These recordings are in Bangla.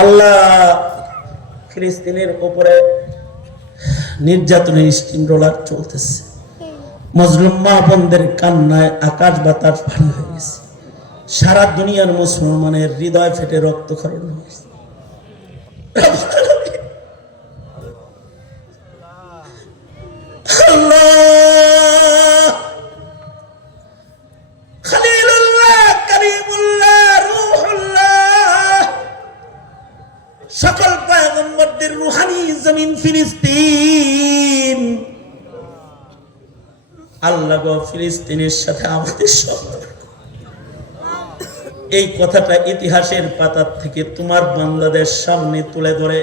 আল্লাহ ফিলিস্তিনের উপরে নির্যাতনের স্টিম রোলার চলতেছে। মজলুম মাহবন্দের কান্নায় আকাশ বাতাস ভারী হয়ে গেছে। সারা দুনিয়ার মুসলমানের হৃদয় ফেটে রক্তক্ষরণ হয়েছে আল্লাহ ফিলিস্তিনের সাথে আমাদের এই কথাটা ইতিহাসের পাতার থেকে তোমার সামনে তুলে ধরে।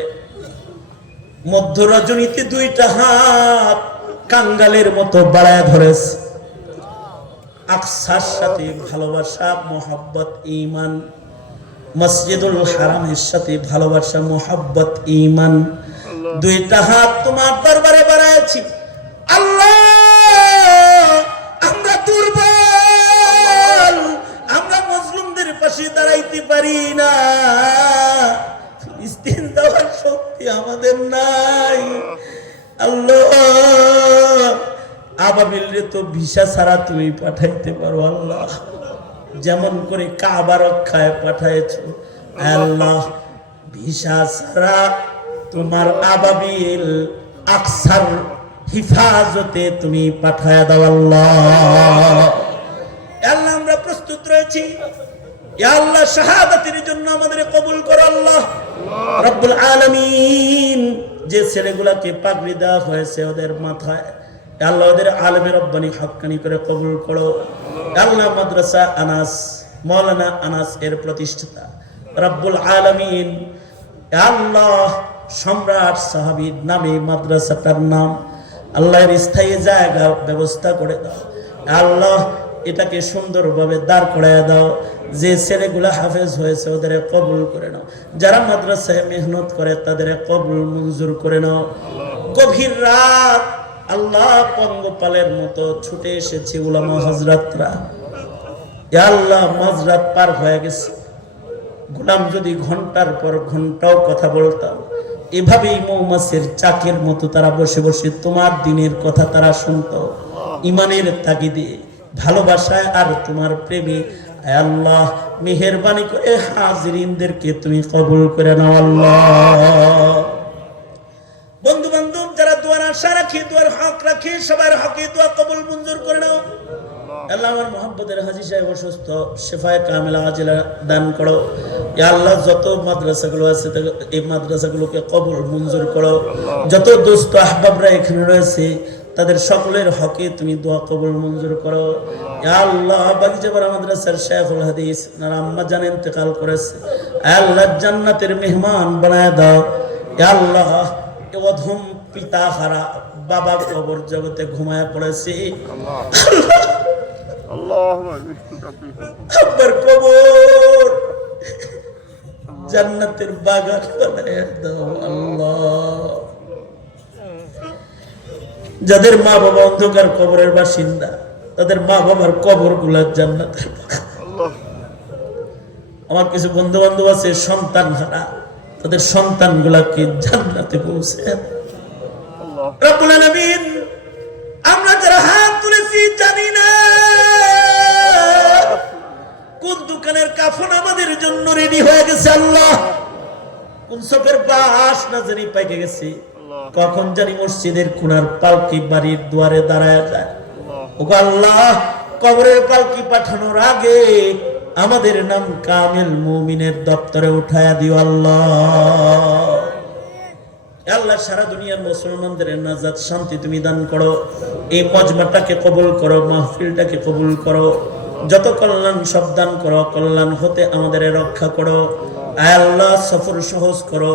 দুইটা হাত কাঙ্গালের মতো বাড়ায় ধরেছে। আকসার সাথে ভালোবাসা, মোহাব্বত ইমান মসজিদুল হারামের সাথে ভালোবাসা, মোহাব্বত ইমান দুইটা হাত তোমার দরবারে বাড়াইছি। আল্লাহ, আমরা দুর্বল, আমরা মুসলিমদের পাশে দাঁড়াইতে পারি না। ফিলিস্তিন দেওয়ার শক্তি আমাদের নাই। আল্লাহ আবাবিলরে তো ভিসা ছাড়া তুমি পাঠাইতে পারো, আল্লাহ। যেমন করে কাবা রক্ষায় পাঠাইছো আল্লাহ, ভিসা ছাড়া তোমার আবাবিল আকসার হিফাজতে তুমি পাঠায় দাও আল্লাহ। আল্লাহ, আমরা প্রস্তুত রয়েছি। আল্লাহ, শাহাদাতের জন্য আমাদের কবুল আল্লাহ। রব্বুল যে ছেলেগুলাকে পাগড়ি দেওয়া হয়েছে ওদের মাথায় আল্লাহ ওদের আলমে রব্বানি হক্কানি করে কবুল করো। আল্লাহ, মাদ্রাসা আনাস, মৌলানা আনাস এর প্রতিষ্ঠাতা। রব্বুল আলমিন আল্লাহ সম্রাট সাহাবীর নামে মাদ্রাসাটার নাম। আল্লাহর স্থায়ী জায়গা ব্যবস্থা করে দাও। আল্লাহ এটাকে সুন্দরভাবে দাঁড় করায় দাও। যে ছেলেগুলা হাফেজ হয়েছে ওদের কবুল করে নাও। যারা মাদ্রাসায় মেহনত করে তাদের কবুল মঞ্জুর করে নাও। গভীর রাত আল্লাহ পঙ্গপালের মতো ছুটে এসেছে উলামা হজরতরা আল্লাহ, মাঝরাত পার হয়ে গেছে। গোলাম যদি ঘণ্টার পর ঘন্টাও কথা বলতাম এভাবেই মৌমাছের চাকের মতো তারা বসে বসে তোমার দিনের কথা তারা শুনত। ইমানের তাগিদে, ভালোবাসায় আর তোমার প্রেমে। আল্লাহ, মেহেরবানি করে হাজিরিনদেরকে তুমি কবুল করে নাও আল্লাহ। বন্ধু বান্ধব যারা দোয়ার আশা রাখি, দোয়ার হক রাখি, সবার হকে দোয়া কবুল মঞ্জুর করে নাও। আল্লাহ আমার মোহাম্মদের হাজি সাহেব অসুস্থ, শেফায় কামেলা আজিলা দান করো। আল্লাহ, যত মাদ্রাসাগুলো আছে এই মাদ্রাসাগুলোকে কবল, মঞ্জুর করো। যত দোস্ত আহবাবরা এখানে রয়েছে, তাদের সকলের হকে তুমি দোয়া কবল, মঞ্জুর করো। আল্লাহ মাদ্রাসার শেখুল হাদিস আম্মা জান ইন্তেকাল করেছে। আল্লাহ, জান্নাতের মেহমান বানায় দাও। আল্লাহ অধম পিতা হারা বাবা কবর জগতে ঘুমায় পড়েছে। আব্বার কবর। জান্নাতের বাগান যাদের মা বাবা অন্ধকার কবরের বাসিন্দা তাদের মা বাবার কবরগুলার জান্নাতের আমার কিছু বন্ধু বান্ধব আছে সন্তান হারা তাদের সন্তান গুলাকে জান্নাতে পৌঁছে রব্বুল রেডি হয়ে গেছে আল্লাহ। কোন চোখের বাস না জানি পাইকে গেছি। কখন জানি মসজিদের খুনার পালকি বাড়ির দুয়ারে দাঁড়ায় যায়। ও আল্লাহ কবরের পালকি পাঠানোর আগে আমাদের নাম কামেল মুমিনের দপ্তরে উঠায়া দিও আল্লাহ। আল্লাহ সারা দুনিয়ার মুসলমানদের নাজাত শান্তি তুমি দান করো। এই মজমাটাকে কবুল করো মাহফিলটাকে কবুল করো। যত কল্যাণ সব দান করো কল্যাণ হতে আমাদের রক্ষা করো। আল্লাহ সফর সহজ করো।